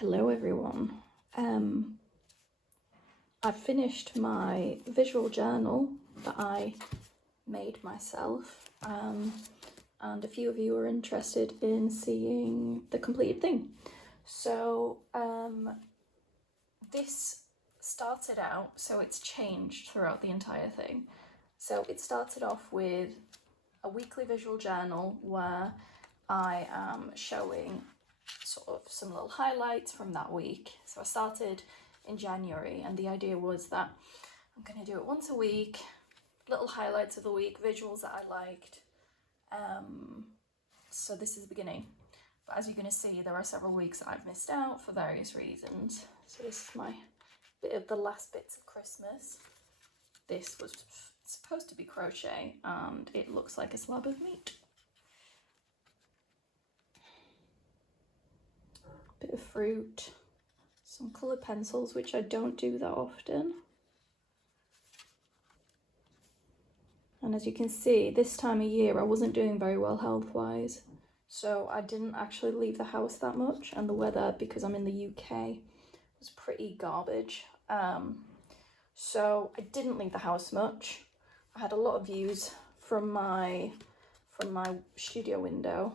Hello everyone. I finished my visual journal that I made myself, and a few of you are interested in seeing the completed thing. So this started out, so it's changed throughout the entire thing. So it started off with a weekly visual journal where I am showing sort of some little highlights from that week. So I started in January, and the idea was that I'm going to do it once a week, little highlights of the week, visuals that I liked. So this is the beginning. But as you're going to see, there are several weeks that I've missed out for various reasons. So this is my bit of the last bits of Christmas. This was supposed to be crochet, and it looks like a slab of meat. Bit of fruit, some coloured pencils, which I don't do that often. And as you can see, this time of year I wasn't doing very well health-wise, so I didn't actually leave the house that much, and the weather, because I'm in the UK, was pretty garbage. So I didn't leave the house much. I had a lot of views from my studio window,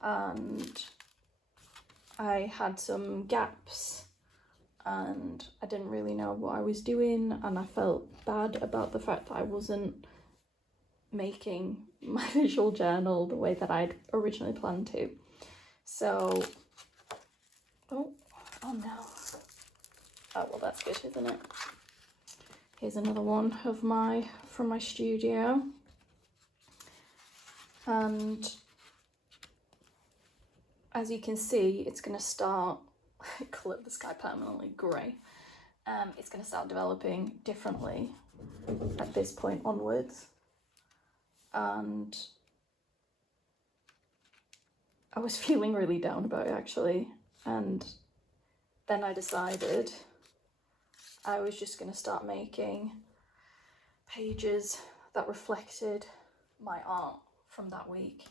and I had some gaps, and I didn't really know what I was doing, and I felt bad about the fact that I wasn't making my visual journal the way that I'd originally planned to. So, oh no. Oh, well, that's good, isn't it? Here's another one of from my studio. And as you can see, it's going to start, colour the sky permanently grey. It's going to start developing differently at this point onwards. And I was feeling really down about it, actually. And then I decided I was just going to start making pages that reflected my art from that week.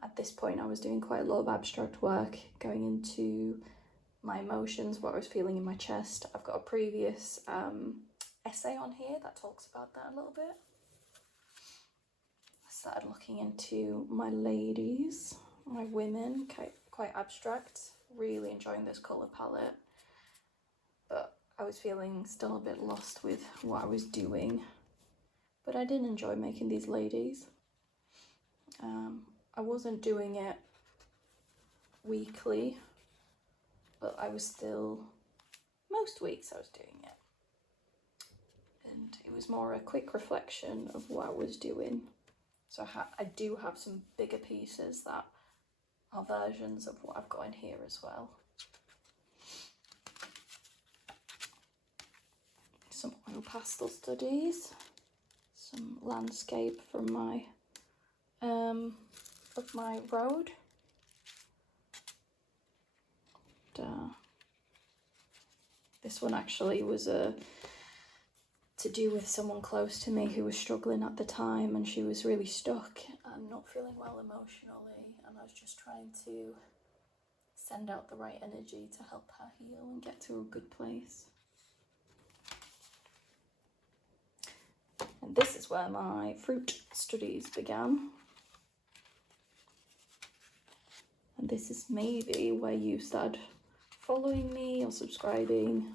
At this point, I was doing quite a lot of abstract work, going into my emotions, what I was feeling in my chest. I've got a previous essay on here that talks about that a little bit. I started looking into my ladies, my women, quite abstract, really enjoying this colour palette. But I was feeling still a bit lost with what I was doing. But I did enjoy making these ladies. I wasn't doing it weekly, but I was still, most weeks I was doing it. And it was more a quick reflection of what I was doing. So I do have some bigger pieces that are versions of what I've got in here as well. Some oil pastel studies, some landscape from my of my road. This one actually was to do with someone close to me who was struggling at the time, and she was really stuck and not feeling well emotionally, and I was just trying to send out the right energy to help her heal and get to a good place. And this is where my fruit studies began. And this is maybe where you started following me or subscribing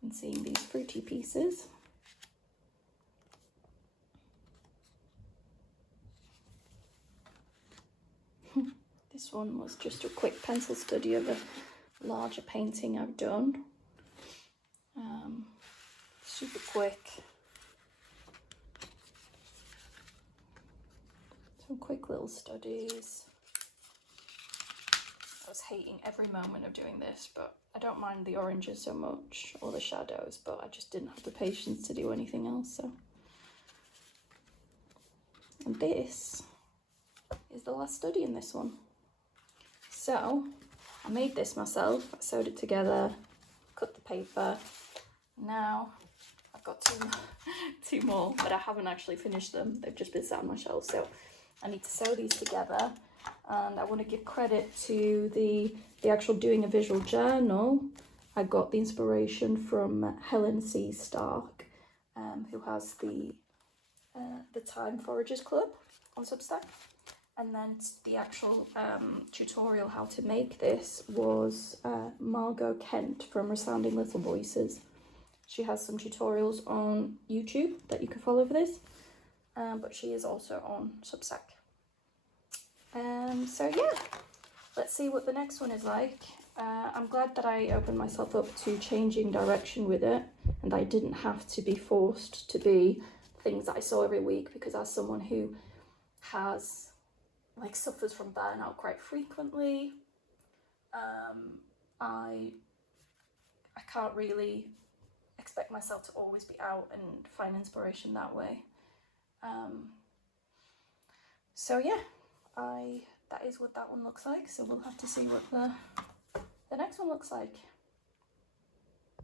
and seeing these fruity pieces. This one was just a quick pencil study of a larger painting I've done. Super quick. Some quick little studies. I was hating every moment of doing this, but I don't mind the oranges so much, or the shadows, but I just didn't have the patience to do anything else. So, and this is the last study in this one. So I made this myself, I sewed it together, cut the paper. Now I've got two more, but I haven't actually finished them. They've just been sat on my shelf, so I need to sew these together And I want to give credit to the actual doing a visual journal. I got the inspiration from Helen C. Stark, who has the Time Foragers Club on Substack. And then the actual tutorial how to make this was Margot Kent from Resounding Little Voices. She has some tutorials on YouTube that you can follow for this, but she is also on Substack. So yeah, let's see what the next one is like. I'm glad that I opened myself up to changing direction with it, and I didn't have to be forced to be things that I saw every week, because as someone who has suffers from burnout quite frequently, I can't really expect myself to always be out and find inspiration that way. So yeah, that is what that one looks like. So we'll have to see what the next one looks like.